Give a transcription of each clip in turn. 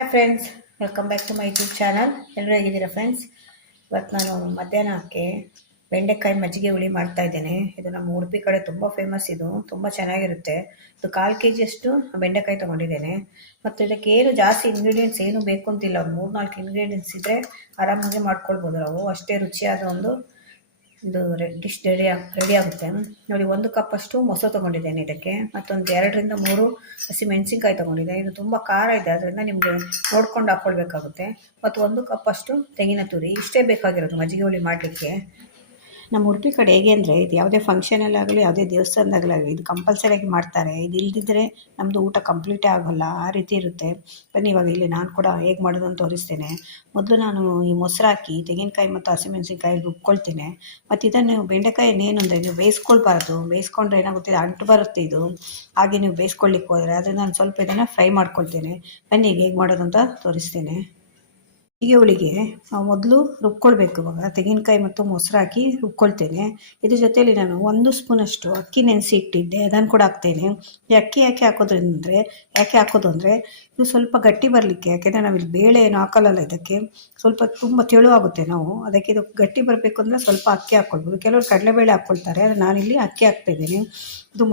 Hi friends, welcome back to my YouTube channel. ಎಲ್ಲರೂ ಹೇಗಿದ್ದೀರಾ friends? ಇವತ್ತು ನಾನು ಮಧ್ಯಾಹ್ನಕ್ಕೆ ಬೆಂಡೆಕಾಯಿ ಮಜ್ಜಿಗೆ ಹುಳಿ ಮಾಡ್ತಾ ಇದ್ದೇನೆ. ಇದು ನಮ್ಮ ಉಡುಪಿ ಕಡೆ ತುಂಬ ಫೇಮಸ್, ಇದು ತುಂಬ ಚೆನ್ನಾಗಿರುತ್ತೆ. ಇದು 1/4 kg ಅಷ್ಟು ಬೆಂಡೆಕಾಯಿ ತೊಗೊಂಡಿದ್ದೇನೆ. ಮತ್ತು ಇದಕ್ಕೆ ಏನು ಜಾಸ್ತಿ ಇಂಗ್ರೀಡಿಯೆಂಟ್ಸ್ ಏನು ಬೇಕು ಅಂತಿಲ್ಲ, ಒಂದು 3-4 ಇಂಗ್ರೀಡಿಯೆಂಟ್ಸ್ ಇದ್ದರೆ ಆರಾಮಾಗಿ ಮಾಡ್ಕೊಳ್ಬೋದು ನಾವು. ಅಷ್ಟೇ ರುಚಿಯಾದ ಒಂದು ಇದು ಡಿಶ್ ರೆಡಿ ಆಗುತ್ತೆ ನೋಡಿ. 1 ಕಪ್ ಅಷ್ಟು ಮೊಸರು ತೊಗೊಂಡಿದ್ದೇನೆ ಇದಕ್ಕೆ. ಮತ್ತೊಂದು 2-3 ಹಸಿಮೆಣಸಿನ್ಕಾಯಿ ತೊಗೊಂಡಿದ್ದೆ. ಇದು ತುಂಬ ಖಾರ ಇದೆ, ಅದರಿಂದ ನಿಮಗೆ ನೋಡ್ಕೊಂಡು ಹಾಕ್ಕೊಳ್ಬೇಕಾಗುತ್ತೆ. ಮತ್ತು 1 ಕಪ್ ಅಷ್ಟು ತೆಂಗಿನ ತುರಿ. ಇಷ್ಟೇ ಬೇಕಾಗಿರೋದು ಮಜ್ಜಿಗೆ ಹುಳಿ ಮಾಡಲಿಕ್ಕೆ. ನಮ್ಮ ಉಡುಪಿ ಕಡೆ ಹೇಗೆ ಅಂದರೆ, ಇದು ಯಾವುದೇ ಫಂಕ್ಷನಲ್ಲಾಗಲಿ ಯಾವುದೇ ದೇವಸ್ಥಾನದಾಗಲಾಗಲಿ ಇದು ಕಂಪಲ್ಸರಿಯಾಗಿ ಮಾಡ್ತಾರೆ. ಇದು ಇಲ್ಲದಿದ್ದರೆ ನಮ್ಮದು ಊಟ ಕಂಪ್ಲೀಟೇ ಆಗೋಲ್ಲ, ಆ ರೀತಿ ಇರುತ್ತೆ. ಬನ್ನಿ ಇವಾಗ ಇಲ್ಲಿ ನಾನು ಕೂಡ ಹೇಗೆ ಮಾಡೋದು ಅಂತ ತೋರಿಸ್ತೇನೆ. ಮೊದಲು ನಾನು ಈ ಮೊಸರು ಹಾಕಿ ತೆಂಗಿನಕಾಯಿ ಮತ್ತು ಹಸಿಮೆಣಸಿನ್ಕಾಯಿ ರುಬ್ಕೊಳ್ತೇನೆ. ಮತ್ತು ಇದನ್ನು ಬೆಂಡೆಕಾಯಿ ಏನು ಅಂದರೆ ನೀವು ಬೇಯಿಸ್ಕೊಳ್ಬಾರ್ದು. ಬೇಯಿಸ್ಕೊಂಡ್ರೆ ಏನಾಗುತ್ತೆ, ಇದು ಅಂಟು ಬರುತ್ತೆ ಇದು. ಹಾಗೆ ನೀವು ಬೇಯಿಸ್ಕೊಳ್ಳಿಕ್ಕೆ ಹೋದರೆ ಅದರಿಂದ ನಾನು ಸ್ವಲ್ಪ ಇದನ್ನು ಫ್ರೈ ಮಾಡ್ಕೊಳ್ತೇನೆ. ಬನ್ನಿ ಈಗ ಹೇಗೆ ಮಾಡೋದು ಅಂತ ತೋರಿಸ್ತೇನೆ. ಮಜ್ಜಿಗೆ ಹುಳಿಗೆ ಮೊದಲು ರುಬ್ಕೊಳ್ಬೇಕು. ಇವಾಗ ತೆಂಗಿನಕಾಯಿ ಮತ್ತು ಮೊಸರು ಹಾಕಿ ರುಬ್ಕೊಳ್ತೇನೆ. ಇದ್ರ ಜೊತೆಯಲ್ಲಿ ನಾನು 1 ಸ್ಪೂನಷ್ಟು ಅಕ್ಕಿ ನೆನೆಸಿ ಇಟ್ಟಿದ್ದೆ, ಅದನ್ನು ಕೂಡ ಹಾಕ್ತೇನೆ. ಈ ಅಕ್ಕಿ ಯಾಕೆ ಹಾಕೋದು ಅಂದರೆ ಇದು ಸ್ವಲ್ಪ ಗಟ್ಟಿ ಬರಲಿಕ್ಕೆ. ಯಾಕೆಂದರೆ ನಾವಿಲ್ಲಿ ಬೇಳೆ ಏನು ಹಾಕಲ್ಲ, ಇದಕ್ಕೆ ಸ್ವಲ್ಪ ತುಂಬ ತೆಳು ಆಗುತ್ತೆ ನಾವು. ಅದಕ್ಕೆ ಇದು ಗಟ್ಟಿ ಬರಬೇಕು ಅಂದರೆ ಸ್ವಲ್ಪ ಅಕ್ಕಿ ಹಾಕ್ಕೊಳ್ಬೋದು. ಕೆಲವರು ಕಡಲೆಬೇಳೆ ಹಾಕ್ಕೊಳ್ತಾರೆ, ಆದರೆ ನಾನಿಲ್ಲಿ ಅಕ್ಕಿ ಹಾಕ್ತಾಯಿದ್ದೀನಿ. ಇದು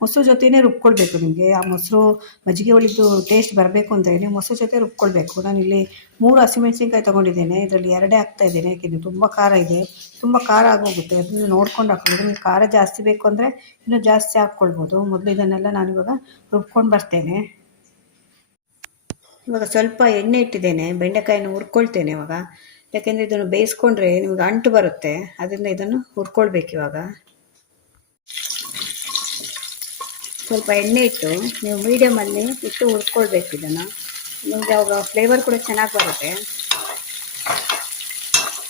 ಮೊಸರು ಜೊತೆನೇ ರುಬ್ಕೊಳ್ಬೇಕು. ನಿಮಗೆ ಆ ಮೊಸರು ಮಜ್ಜಿಗೆ ಹುಳಿದು ಟೇಸ್ಟ್ ಬರಬೇಕು ಅಂದರೆ ನೀವು ಮೊಸರು ಜೊತೆ ರುಬ್ಕೊಳ್ಬೇಕು. ನಾನಿಲ್ಲಿ 3 ಹಸಿಮೆಣಸಿನ್ಕಾಯಿ ತೊಗೊಂಡಿದ್ದೇನೆ, ಇದರಲ್ಲಿ 2 ಹಾಕ್ತಾಯಿದ್ದೇನೆ. ಯಾಕೆಂದರೆ ತುಂಬ ಖಾರ ಇದೆ, ತುಂಬ ಖಾರ ಆಗೋಗುತ್ತೆ. ಅದನ್ನು ನೋಡ್ಕೊಂಡು ಹಾಕ್ಬೋದು. ನಿಮಗೆ ಖಾರ ಜಾಸ್ತಿ ಬೇಕು ಅಂದರೆ ಇನ್ನೂ ಜಾಸ್ತಿ ಹಾಕ್ಕೊಳ್ಬೋದು. ಮೊದಲು ಇದನ್ನೆಲ್ಲ ನಾನಿವಾಗ ರುಬ್ಕೊಂಡು ಬರ್ತೇನೆ. ಇವಾಗ ಸ್ವಲ್ಪ ಎಣ್ಣೆ ಇಟ್ಟಿದ್ದೇನೆ, ಬೆಂಡೆಕಾಯಿನ ಹುರ್ಕೊಳ್ತೇನೆ ಇವಾಗ. ಯಾಕೆಂದರೆ ಇದನ್ನು ಬೇಯಿಸ್ಕೊಂಡ್ರೆ ನಿಮಗೆ ಅಂಟು ಬರುತ್ತೆ, ಅದರಿಂದ ಇದನ್ನು ಹುರ್ಕೊಳ್ಬೇಕು. ಇವಾಗ ಸ್ವಲ್ಪ ಎಣ್ಣೆ ಇಟ್ಟು ನೀವು ಮೀಡಿಯಮಲ್ಲಿ ಇಟ್ಟು ಹುರ್ಕೊಳ್ಬೇಕು ಇದನ್ನು. ನಿಮಗೆ ಅವಾಗ ಫ್ಲೇವರ್ ಕೂಡ ಚೆನ್ನಾಗಿ ಬರುತ್ತೆ.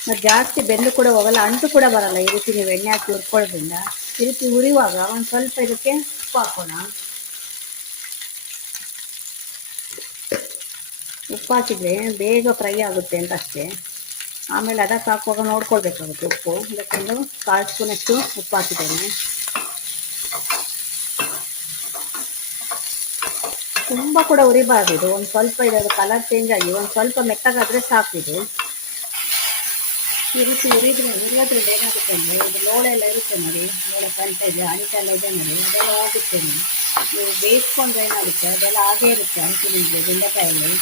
ಮತ್ತು ಜಾಸ್ತಿ ಬೆಂದು ಕೂಡ ಹೋಗಲ್ಲ, ಅಂಟು ಕೂಡ ಬರಲ್ಲ. ಈ ರೀತಿ ನೀವು ಎಣ್ಣೆ ಹಾಕಿ ಹುರ್ಕೊಳ್ಳೋದ್ರಿಂದ. ಈ ರೀತಿ ಹುರಿಯುವಾಗ ಒಂದು ಸ್ವಲ್ಪ ಇದಕ್ಕೆ ಉಪ್ಪು ಹಾಕೋಣ. ಉಪ್ಪು ಹಾಕಿದರೆ ಬೇಗ ಫ್ರೈ ಆಗುತ್ತೆ ಅಂತ ಅಷ್ಟೇ. ಆಮೇಲೆ ಅದಕ್ಕೆ ಹಾಕುವಾಗ ನೋಡ್ಕೊಳ್ಬೇಕಾಗುತ್ತೆ ಉಪ್ಪು. ಇದಕ್ಕೊಂದು 1/4 ಸ್ಪೂನಷ್ಟು ಉಪ್ಪು ಹಾಕಿದ್ದೇನೆ. ತುಂಬ ಕೂಡ ಉರಿಬಾರ್ದು ಇದು, ಒಂದು ಸ್ವಲ್ಪ ಇದರ ಕಲರ್ ಚೇಂಜ್ ಆಗಿ ಒಂದು ಸ್ವಲ್ಪ ಮೆತ್ತಗಾದರೆ ಸಾಕಿದು. ಈ ರೀತಿ ಉರಿಯೋದ್ರಿಂದ ಏನಾಗುತ್ತೆ ಅಂದರೆ, ಇದು ಲೋಳೆ ಎಲ್ಲ ಇರುತ್ತೆ ನೋಡಿ, ಲೋಳೆ ಕಂಟ ಇದೆ, ಅಂಟೆಲ್ಲ ಇದೆ ನೋಡಿ, ಅದೆಲ್ಲ ಹೋಗುತ್ತೆ. ನೀವು ಬೇಯಿಸ್ಕೊಂಡ್ರೆ ಏನಾಗುತ್ತೆ, ಅದೆಲ್ಲ ಹಾಗೇ ಇರುತ್ತೆ ಅಂಟು. ನಿಮಗೆ ಬೆಂಡೆಕಾಯಲ್ಲಿ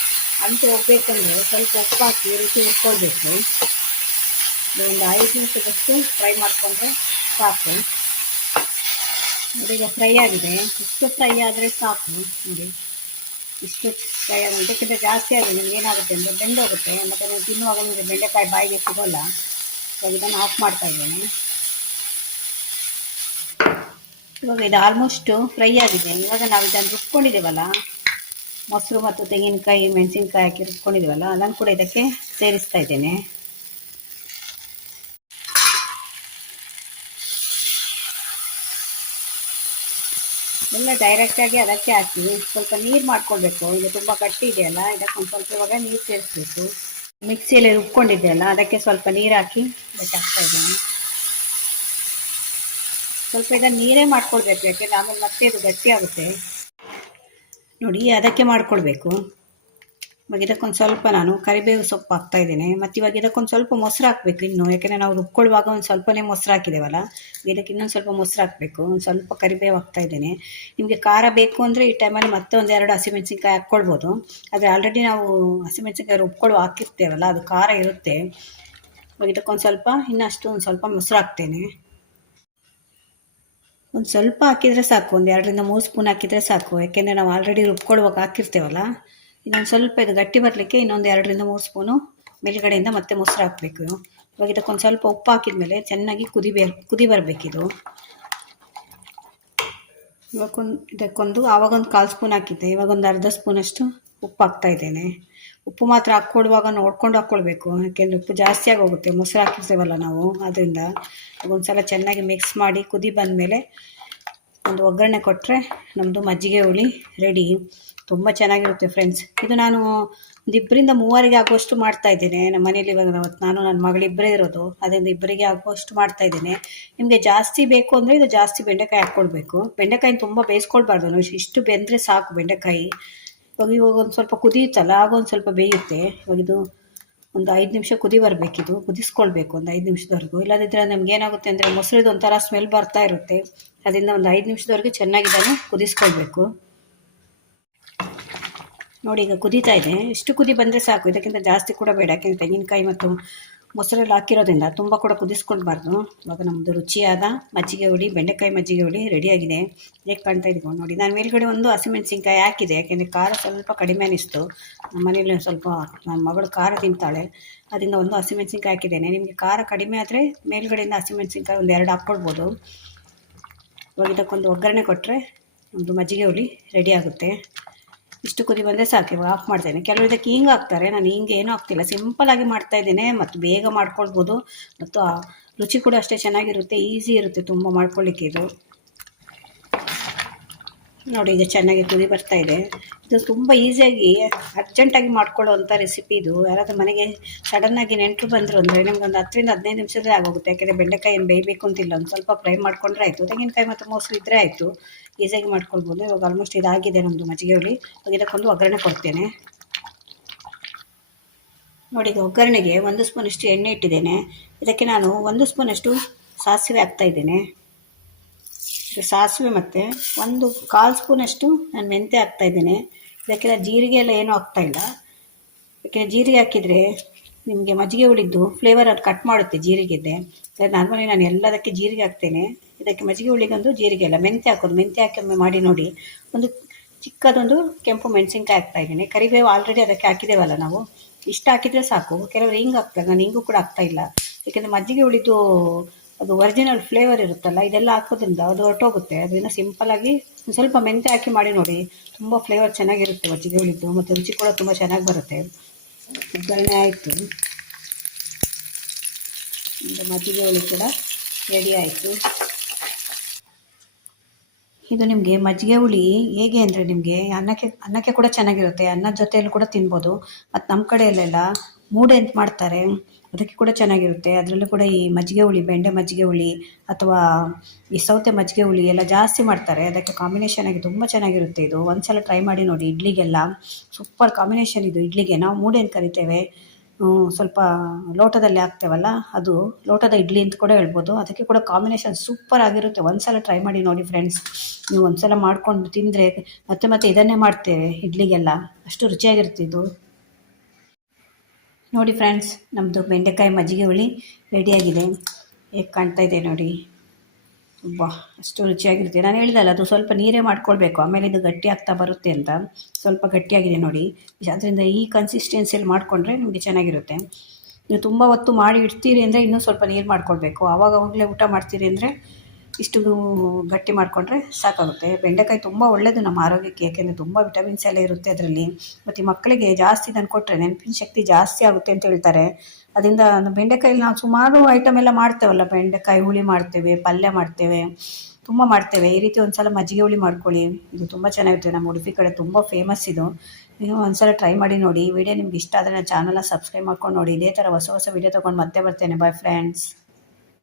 ಅಂಟು ಹೋಗ್ಬೇಕಂದ್ರೆ ಸ್ವಲ್ಪ ಉಪ್ಪು ಹಾಕಿ ಈ ರೀತಿ ಹುರ್ಕೊಳ್ಬೇಕು. ಒಂದು 5 ನಿಮಿಷದಷ್ಟು ಫ್ರೈ ಮಾಡಿಕೊಂಡ್ರೆ ಸಾಕು. ಈಗ ಫ್ರೈ ಆಗಿದೆ, ಇಷ್ಟು ಫ್ರೈ ಆದರೆ ಸಾಕು ನೋಡಿ. ಇಷ್ಟು ಫ್ರೈ ಆಗಿ ಇದಕ್ಕಿಂತ ಜಾಸ್ತಿ ಆಗಿದೆ ನಿಮ್ಗೆ ಏನಾಗುತ್ತೆ ಅಂದರೆ ಬೆಂದೋಗುತ್ತೆ. ಮತ್ತು ನೀವು ತಿನ್ನುವಾಗ ನಿಮಗೆ ಬೆಂಡೆಕಾಯಿ ಬಾಯಿಗೆ ಸಿಗೋಲ್ಲ. ಇವಾಗ ಇದನ್ನು ಆಫ್ ಮಾಡ್ತಾ ಇದ್ದೇನೆ. ಇವಾಗ ಇದು ಆಲ್ಮೋಸ್ಟು ಫ್ರೈ ಆಗಿದೆ. ಇವಾಗ ನಾವು ಇದನ್ನು ರುಬ್ಕೊಂಡಿದ್ದೇವಲ್ಲ, ಮೊಸರು ಮತ್ತು ತೆಂಗಿನಕಾಯಿ ಮೆಣಸಿನ್ಕಾಯಿ ಹಾಕಿ ರುಬ್ಕೊಂಡಿದ್ದೀವಲ್ಲ, ಅದನ್ನು ಕೂಡ ಇದಕ್ಕೆ ಸೇರಿಸ್ತಾ ಇದ್ದೇನೆ. ಎಲ್ಲ ಡೈರೆಕ್ಟಾಗಿ ಅದಕ್ಕೆ ಹಾಕಿ ಸ್ವಲ್ಪ ನೀರು ಮಾಡ್ಕೊಳ್ಬೇಕು. ಇದು ತುಂಬ ಗಟ್ಟಿ ಇದೆಯಲ್ಲ, ಇದಕ್ಕೆ ಒಂದು ಸ್ವಲ್ಪ ಇವಾಗ ನೀರು ಸೇರಿಸ್ಬೇಕು. ಮಿಕ್ಸಿಯಲ್ಲಿ ರುಬ್ಕೊಂಡಿದೆಯಲ್ಲ, ಅದಕ್ಕೆ ಸ್ವಲ್ಪ ನೀರು ಹಾಕಿ ಇದಕ್ಕೆ ಹಾಕ್ತಾ ಇದ್ದೇನೆ. ಸ್ವಲ್ಪ ಇದನ್ನು ನೀರೇ ಮಾಡ್ಕೊಳ್ಬೇಕು, ಯಾಕೆಂದರೆ ಆಮೇಲೆ ಮತ್ತೆ ಇದು ಗಟ್ಟಿ ಆಗುತ್ತೆ ನೋಡಿ. ಅದಕ್ಕೆ ಮಾಡ್ಕೊಳ್ಬೇಕು. ಇವಾಗ ಇದಕ್ಕೊಂದು ಸ್ವಲ್ಪ ನಾನು ಕರಿಬೇವು ಸೊಪ್ಪು ಹಾಕ್ತಾ ಇದ್ದೇನೆ. ಮತ್ತು ಇವಾಗ ಇದಕ್ಕೊಂದು ಸ್ವಲ್ಪ ಮೊಸರು ಹಾಕಬೇಕು ಇನ್ನು, ಯಾಕೆಂದರೆ ನಾವು ರುಬ್ಕೊಳ್ಳುವಾಗ ಒಂದು ಸ್ವಲ್ಪನೇ ಮೊಸರು ಹಾಕಿದ್ದೇವಲ್ಲ, ಇದಕ್ಕೆ ಇನ್ನೊಂದು ಸ್ವಲ್ಪ ಮೊಸರು ಹಾಕಬೇಕು. ಒಂದು ಸ್ವಲ್ಪ ಕರಿಬೇವು ಹಾಕ್ತಾ ಇದ್ದೇನೆ. ನಿಮಗೆ ಖಾರ ಬೇಕು ಅಂದರೆ ಈ ಟೈಮಲ್ಲಿ ಮತ್ತೆ 1-2 ಹಸಿಮೆಣಸಿನ್ಕಾಯಿ ಹಾಕ್ಕೊಳ್ಬೋದು. ಆದರೆ ಆಲ್ರೆಡಿ ನಾವು ಹಸಿಮೆಣಸಿನ್ಕಾಯಿ ರುಬ್ಕೊಳ್ಳೋ ಹಾಕಿರ್ತೇವಲ್ಲ, ಅದು ಖಾರ ಇರುತ್ತೆ. ಇವಾಗ ಇದಕ್ಕೊಂದು ಸ್ವಲ್ಪ ಇನ್ನಷ್ಟು ಒಂದು ಸ್ವಲ್ಪ ಮೊಸರು ಹಾಕ್ತೇನೆ. ಒಂದು ಸ್ವಲ್ಪ ಹಾಕಿದರೆ ಸಾಕು, 1-2-3 ಸ್ಪೂನ್ ಹಾಕಿದರೆ ಸಾಕು. ಯಾಕೆಂದರೆ ನಾವು ಆಲ್ರೆಡಿ ರುಬ್ಕೊಳ್ಳುವಾಗ ಹಾಕಿರ್ತೇವಲ್ಲ. ಇನ್ನೊಂದು ಸ್ವಲ್ಪ ಇದು ಗಟ್ಟಿ ಬರಲಿಕ್ಕೆ ಇನ್ನೊಂದು 2-3 ಸ್ಪೂನು ಮೇಲ್ಗಡೆಯಿಂದ ಮತ್ತೆ ಮೊಸರು ಹಾಕಬೇಕು. ಇವಾಗ ಇದಕ್ಕೊಂದು ಸ್ವಲ್ಪ ಉಪ್ಪು ಹಾಕಿದ ಮೇಲೆ ಚೆನ್ನಾಗಿ ಕುದಿ ಬರಬೇಕಿದು. ಇದಕ್ಕೊಂದು ಆವಾಗೊಂದು 1/4 ಸ್ಪೂನ್ ಹಾಕಿದ್ದೆ, ಇವಾಗ ಒಂದು ಅರ್ಧ ಸ್ಪೂನಷ್ಟು ಉಪ್ಪು ಹಾಕ್ತಾ ಇದ್ದೇನೆ. ಉಪ್ಪು ಮಾತ್ರ ಹಾಕ್ಕೊಡುವಾಗ ನೋಡ್ಕೊಂಡು ಹಾಕ್ಕೊಳ್ಬೇಕು, ಯಾಕೆಂದರೆ ಉಪ್ಪು ಜಾಸ್ತಿ ಆಗೋಗುತ್ತೆ ಮೊಸರು ಹಾಕಿರ್ತೇವಲ್ಲ ನಾವು. ಅದರಿಂದ ಒಂದು ಸಲ ಚೆನ್ನಾಗಿ ಮಿಕ್ಸ್ ಮಾಡಿ ಕುದಿ ಬಂದಮೇಲೆ ಒಂದು ಒಗ್ಗರಣೆ ಕೊಟ್ಟರೆ ನಮ್ಮದು ಮಜ್ಜಿಗೆ ಹುಳಿ ರೆಡಿ. ತುಂಬ ಚೆನ್ನಾಗಿರುತ್ತೆ ಫ್ರೆಂಡ್ಸ್. ಇದು ನಾನು 2-3 ಆಗುವಷ್ಟು ಮಾಡ್ತಾಯಿದ್ದೇನೆ ನಮ್ಮ ಮನೇಲಿ. ಇವಾಗ ನಾನು ನನ್ನ ಮಗಳಿಬ್ಬರೇ ಇರೋದು, ಅದರಿಂದ 2 ಆಗುವಷ್ಟು ಮಾಡ್ತಾಯಿದ್ದೇನೆ. ನಿಮಗೆ ಜಾಸ್ತಿ ಬೇಕು ಅಂದರೆ ಇದು ಜಾಸ್ತಿ ಬೆಂಡೆಕಾಯಿ ಹಾಕ್ಕೊಳ್ಬೇಕು. ಬೆಂಡೆಕಾಯಿ ತುಂಬ ಬೇಯಿಸ್ಕೊಳ್ಬಾರ್ದು, ನಾವು ಇಷ್ಟು ಬೆಂದರೆ ಸಾಕು ಬೆಂಡೆಕಾಯಿ. ಇವಾಗ ಒಂದು ಸ್ವಲ್ಪ ಕುದಿಯುತ್ತಲ್ಲ ಆಗ ಒಂದು ಸ್ವಲ್ಪ ಬೇಯುತ್ತೆ. ಇವಾಗ ಇದು ಒಂದು 5 ನಿಮಿಷ ಕುದಿ ಬರಬೇಕಿದು, ಕುದಿಸ್ಕೊಳ್ಬೇಕು ಒಂದು 5 ನಿಮಿಷದವರೆಗೂ. ಇಲ್ಲದಿದ್ದರೆ ನಮ್ಗೆ ಏನಾಗುತ್ತೆ ಅಂದರೆ ಮೊಸರಿದು ಒಂಥರ ಸ್ಮೆಲ್ ಬರ್ತಾ ಇರುತ್ತೆ. ಅದರಿಂದ ಒಂದು 5 ನಿಮಿಷದವರೆಗೂ ಚೆನ್ನಾಗಿ ಇದನ್ನು ಕುದಿಸ್ಕೊಳ್ಬೇಕು. ನೋಡಿ ಈಗ ಕುದೀತಾ ಇದೆ. ಎಷ್ಟು ಕುದಿ ಬಂದರೆ ಸಾಕು, ಇದಕ್ಕಿಂತ ಜಾಸ್ತಿ ಕೂಡ ಬೇಡ. ಯಾಕೆಂದರೆ ತೆಂಗಿನಕಾಯಿ ಮತ್ತು ಮೊಸರಲ್ಲಿ ಹಾಕಿರೋದ್ರಿಂದ ತುಂಬ ಕೂಡ ಕುದಿಸ್ಕೊಳ್ಬಾರ್ದು. ಇವಾಗ ನಮ್ಮದು ರುಚಿಯಾದ ಮಜ್ಜಿಗೆ ಹುಳಿ, ಬೆಂಡೆಕಾಯಿ ಮಜ್ಜಿಗೆ ಹುಳಿ ರೆಡಿಯಾಗಿದೆ. ಹೇಗೆ ಕಾಣ್ತಾ ಇದೀವಿ ನೋಡಿ. ನಾನು ಮೇಲ್ಗಡೆ ಒಂದು ಹಸಿಮೆಣಸಿನ್ಕಾಯಿ ಹಾಕಿದೆ, ಯಾಕೆಂದರೆ ಖಾರ ಸ್ವಲ್ಪ ಕಡಿಮೆ ಅನಿಸ್ತು. ನಮ್ಮ ಮನೇಲಿ ಸ್ವಲ್ಪ ನನ್ನ ಮಗಳು ಖಾರ ತಿಂತಾಳೆ, ಅದರಿಂದ ಒಂದು ಹಸಿಮೆಣಸಿನ್ಕಾಯಿ ಹಾಕಿದ್ದೇನೆ. ನಿಮಗೆ ಖಾರ ಕಡಿಮೆ ಆದರೆ ಮೇಲ್ಗಡೆಯಿಂದ ಹಸಿಮೆಣಸಿನ್ಕಾಯಿ ಒಂದು 2 ಹಾಕ್ಕೊಳ್ಬೋದು. ಇವಾಗ ಇದಕ್ಕೊಂದು ಒಗ್ಗರಣೆ ಕೊಟ್ಟರೆ ಒಂದು ಮಜ್ಜಿಗೆ ಹುಳಿ ರೆಡಿ ಆಗುತ್ತೆ. ಇಷ್ಟು ಕುದಿ ಬಂದರೆ ಸಾಕು. ಇವಾಗ ಆಫ್ ಮಾಡ್ತೇನೆ. ಕೆಲವರು ಇದಕ್ಕೆ ಹಿಂಗೆ ಹಾಕ್ತಾರೆ, ನಾನು ಹಿಂಗೆ ಏನೂ ಹಾಕ್ತಿಲ್ಲ, ಸಿಂಪಲ್ಲಾಗಿ ಮಾಡ್ತಾಯಿದ್ದೇನೆ ಮತ್ತು ಬೇಗ ಮಾಡ್ಕೊಳ್ಬೋದು ಮತ್ತು ರುಚಿ ಕೂಡ ಅಷ್ಟೇ ಚೆನ್ನಾಗಿರುತ್ತೆ, ಈಸಿ ಇರುತ್ತೆ ತುಂಬ ಮಾಡ್ಕೊಳ್ಳಿಕ್ಕೆ. ಇದು ನೋಡಿ ಈಗ ಚೆನ್ನಾಗಿ ಕುದಿ ಬರ್ತಾ ಇದೆ. ಇದು ತುಂಬ ಈಸಿಯಾಗಿ ಅರ್ಜೆಂಟಾಗಿ ಮಾಡ್ಕೊಳ್ಳೋವಂಥ ರೆಸಿಪಿ ಇದು. ಯಾರಾದರೂ ಮನೆಗೆ ಸಡನ್ನಾಗಿ ನೆಂಟರು ಬಂದರು ಅಂದರೆ ನಮಗೊಂದು 10ರಿಂದ 15 ನಿಮಿಷದಲ್ಲೇ ಆಗೋಗುತ್ತೆ. ಯಾಕೆಂದರೆ ಬೆಂಡೆಕಾಯಿ ಏನು ಬೇಯಬೇಕು ಅಂತಿಲ್ಲ, ಒಂದು ಸ್ವಲ್ಪ ಫ್ರೈ ಮಾಡ್ಕೊಂಡ್ರೆ ಆಯಿತು. ತೆಂಗಿನಕಾಯಿ ಮತ್ತು ಮೊಸರು ಇದ್ದರೆ ಆಯಿತು, ಈಸಿಯಾಗಿ ಮಾಡ್ಕೊಳ್ಬೋದು. ಇವಾಗ ಆಲ್ಮೋಸ್ಟ್ ಇದಾಗಿದೆ ನಮ್ಮದು ಮಜ್ಜಿಗೆ ಹುಳಿ. ಇವಾಗ ಇದಕ್ಕೊಂದು ಒಗ್ಗರಣೆ ಕೊಡ್ತೇನೆ. ನೋಡಿ ಈಗ ಒಗ್ಗರಣೆಗೆ 1 ಸ್ಪೂನಷ್ಟು ಎಣ್ಣೆ ಇಟ್ಟಿದ್ದೇನೆ. ಇದಕ್ಕೆ ನಾನು 1 ಸ್ಪೂನಷ್ಟು ಸಾಸಿವೆ ಹಾಕ್ತಾಯಿದ್ದೇನೆ. ಸಾಸಿವೆ ಮತ್ತು 1/4 ಸ್ಪೂನಷ್ಟು ನಾನು ಮೆಂತ್ಯ ಹಾಕ್ತಾಯಿದ್ದೇನೆ. ಇದಕ್ಕೆಲ್ಲ ಜೀರಿಗೆ ಎಲ್ಲ ಏನೂ ಹಾಕ್ತಾಯಿಲ್ಲ. ಯಾಕೆಂದರೆ ಜೀರಿಗೆ ಹಾಕಿದರೆ ನಿಮಗೆ ಮಜ್ಜಿಗೆ ಹುಳಿದ್ದು ಫ್ಲೇವರ್ ಅದು ಕಟ್ ಮಾಡುತ್ತೆ ಜೀರಿಗೆದ್ದೆ. ನಾರ್ಮಲಿ ನಾನು ಎಲ್ಲದಕ್ಕೆ ಜೀರಿಗೆ ಹಾಕ್ತೇನೆ. ಇದಕ್ಕೆ ಮಜ್ಜಿಗೆ ಹುಳಿಗೊಂದು ಜೀರಿಗೆ ಎಲ್ಲ ಮೆಂತ್ಯ ಹಾಕೋದು. ಮೆಂತ್ಯ ಹಾಕಿ ಒಮ್ಮೆ ಮಾಡಿ ನೋಡಿ. ಒಂದು ಚಿಕ್ಕದೊಂದು ಕೆಂಪು ಮೆಣಸಿನ್ಕಾಯಿ ಹಾಕ್ತಾಯಿದ್ದೀನಿ. ಕರಿಬೇವು ಆಲ್ರೆಡಿ ಅದಕ್ಕೆ ಹಾಕಿದ್ದೇವಲ್ಲ ನಾವು, ಇಷ್ಟು ಹಾಕಿದರೆ ಸಾಕು. ಕೆಲವರು ಹಿಂಗೆ ಹಾಕ್ತಾರೆ, ನಾನು ಹಿಂಗೂ ಕೂಡ ಹಾಕ್ತಾಯಿಲ್ಲ. ಏಕೆಂದರೆ ಮಜ್ಜಿಗೆ ಹುಳಿದು ಅದು ಒರಿಜಿನಲ್ ಫ್ಲೇವರ್ ಇರುತ್ತಲ್ಲ, ಇದೆಲ್ಲ ಹಾಕೋದ್ರಿಂದ ಅದು ಹೊರಟೋಗುತ್ತೆ. ಅದನ್ನು ಸಿಂಪಲ್ಲಾಗಿ ಸ್ವಲ್ಪ ಮೆಂತ್ಯ ಹಾಕಿ ಮಾಡಿ ನೋಡಿ, ತುಂಬ ಫ್ಲೇವರ್ ಚೆನ್ನಾಗಿರುತ್ತೆ ಮಜ್ಜಿಗೆ ಹುಳಿದ್ದು ಮತ್ತು ರುಚಿ ಕೂಡ ತುಂಬ ಚೆನ್ನಾಗಿ ಬರುತ್ತೆ. ಒಗ್ಗರಣೆ ಆಯಿತು, ಮಜ್ಜಿಗೆ ಹುಳಿ ಕೂಡ ರೆಡಿ ಆಯಿತು. ಇದು ನಿಮಗೆ ಮಜ್ಜಿಗೆ ಹುಳಿ ಹೇಗೆ ಅಂದರೆ ನಿಮಗೆ ಅನ್ನಕ್ಕೆ ಕೂಡ ಚೆನ್ನಾಗಿರುತ್ತೆ, ಅನ್ನದ ಜೊತೆಯಲ್ಲೂ ಕೂಡ ತಿನ್ಬೋದು. ಮತ್ತು ನಮ್ಮ ಕಡೆಯಲ್ಲೆಲ್ಲ ಮೂಡೆ ಅಂತ ಮಾಡ್ತಾರೆ, ಅದಕ್ಕೆ ಕೂಡ ಚೆನ್ನಾಗಿರುತ್ತೆ. ಅದರಲ್ಲೂ ಕೂಡ ಈ ಮಜ್ಜಿಗೆ ಹುಳಿ, ಬೆಂಡೆ ಮಜ್ಜಿಗೆ ಹುಳಿ ಅಥವಾ ಈ ಸೌತೆ ಮಜ್ಜಿಗೆ ಹುಳಿ ಎಲ್ಲ ಜಾಸ್ತಿ ಮಾಡ್ತಾರೆ. ಅದಕ್ಕೆ ಕಾಂಬಿನೇಷನ್ ಆಗಿ ತುಂಬ ಚೆನ್ನಾಗಿರುತ್ತೆ. ಇದು ಒಂದು ಸಲ ಟ್ರೈ ಮಾಡಿ ನೋಡಿ. ಇಡ್ಲಿಗೆಲ್ಲ ಸೂಪರ್ ಕಾಂಬಿನೇಷನ್ ಇದು. ಇಡ್ಲಿಗೆ ನಾವು ಮೂಡೆ ಅಂತ ಕರಿತೇವೆ, ಸ್ವಲ್ಪ ಲೋಟದಲ್ಲಿ ಹಾಕ್ತೇವಲ್ಲ, ಅದು ಲೋಟದ ಇಡ್ಲಿ ಅಂತ ಕೂಡ ಹೇಳ್ಬೋದು. ಅದಕ್ಕೆ ಕೂಡ ಕಾಂಬಿನೇಷನ್ ಸೂಪರ್ ಆಗಿರುತ್ತೆ. ಒಂದು ಸಲ ಟ್ರೈ ಮಾಡಿ ನೋಡಿ ಫ್ರೆಂಡ್ಸ್. ನೀವು ಒಂದು ಸಲ ಮಾಡ್ಕೊಂಡು ತಿಂದರೆ ಮತ್ತೆ ಮತ್ತೆ ಇದನ್ನೇ ಮಾಡ್ತೇವೆ ಇಡ್ಲಿಗೆಲ್ಲ, ಅಷ್ಟು ರುಚಿಯಾಗಿರುತ್ತೆ ಇದು. ನೋಡಿ ಫ್ರೆಂಡ್ಸ್, ನಮ್ಮದು ಬೆಂಡೆಕಾಯಿ ಮಜ್ಜಿಗೆ ಹುಳಿ ರೆಡಿಯಾಗಿದೆ. ಹೇಗೆ ಕಾಣ್ತಾ ಇದೆ ನೋಡಿ. ಅಷ್ಟು ರುಚಿಯಾಗಿರುತ್ತೆ. ನಾನು ಹೇಳಿದಲ್ಲ, ಅದು ಸ್ವಲ್ಪ ನೀರೇ ಮಾಡ್ಕೊಳ್ಬೇಕು, ಆಮೇಲೆ ಇದು ಗಟ್ಟಿ ಆಗ್ತಾ ಬರುತ್ತೆ ಅಂತ. ಸ್ವಲ್ಪ ಗಟ್ಟಿಯಾಗಿದೆ ನೋಡಿ. ಅದರಿಂದ ಈ ಕನ್ಸಿಸ್ಟೆನ್ಸಿಯಲ್ಲಿ ಮಾಡಿಕೊಂಡ್ರೆ ನಿಮಗೆ ಚೆನ್ನಾಗಿರುತ್ತೆ. ನೀವು ತುಂಬ ಹೊತ್ತು ಮಾಡಿ ಇಡ್ತೀರಿ ಅಂದರೆ ಇನ್ನೂ ಸ್ವಲ್ಪ ನೀರು ಮಾಡ್ಕೊಳ್ಬೇಕು. ಆವಾಗಲೇ ಊಟ ಮಾಡ್ತೀರಿ ಅಂದರೆ ಇಷ್ಟು ಗಟ್ಟಿ ಮಾಡಿಕೊಂಡ್ರೆ ಸಾಕಾಗುತ್ತೆ. ಬೆಂಡೆಕಾಯಿ ತುಂಬ ಒಳ್ಳೆಯದು ನಮ್ಮ ಆರೋಗ್ಯಕ್ಕೆ, ಯಾಕೆಂದರೆ ತುಂಬ ವಿಟಮಿನ್ಸ್ ಎಲ್ಲ ಇರುತ್ತೆ ಅದರಲ್ಲಿ. ಮತ್ತು ಮಕ್ಕಳಿಗೆ ಜಾಸ್ತಿ ಇದನ್ನು ಕೊಟ್ಟರೆ ನೆನಪಿನ ಶಕ್ತಿ ಜಾಸ್ತಿ ಆಗುತ್ತೆ ಅಂತ ಹೇಳ್ತಾರೆ. ಅದರಿಂದ ಬೆಂಡೆಕಾಯಲ್ಲಿ ನಾವು ಸುಮಾರು ಐಟಮ್ ಎಲ್ಲ ಮಾಡ್ತೇವಲ್ಲ, ಬೆಂಡೆಕಾಯಿ ಹುಳಿ ಮಾಡ್ತೇವೆ, ಪಲ್ಯ ಮಾಡ್ತೇವೆ, ತುಂಬ ಮಾಡ್ತೇವೆ. ಈ ರೀತಿ ಒಂದು ಸಲ ಮಜ್ಜಿಗೆ ಹುಳಿ ಮಾಡ್ಕೊಳ್ಳಿ, ಇದು ತುಂಬ ಚೆನ್ನಾಗಿರುತ್ತೆ. ನಮ್ಮ ಉಡುಪಿ ಕಡೆ ತುಂಬ ಫೇಮಸ್ ಇದು. ನೀವು ಒಂದು ಸಲ ಟ್ರೈ ಮಾಡಿ ನೋಡಿ. ವಿಡಿಯೋ ನಿಮ್ಗೆ ಇಷ್ಟ ಆದರೆ ನನ್ನ ಚಾನಲ್ನ ಸಬ್ಸ್ಕ್ರೈಬ್ ಮಾಡ್ಕೊಂಡು ನೋಡಿ. ಇದೇ ಥರ ಹೊಸ ಹೊಸ ವಿಡಿಯೋ ತೊಗೊಂಡು ಮತ್ತೆ ಬರ್ತೇನೆ. Bye friends.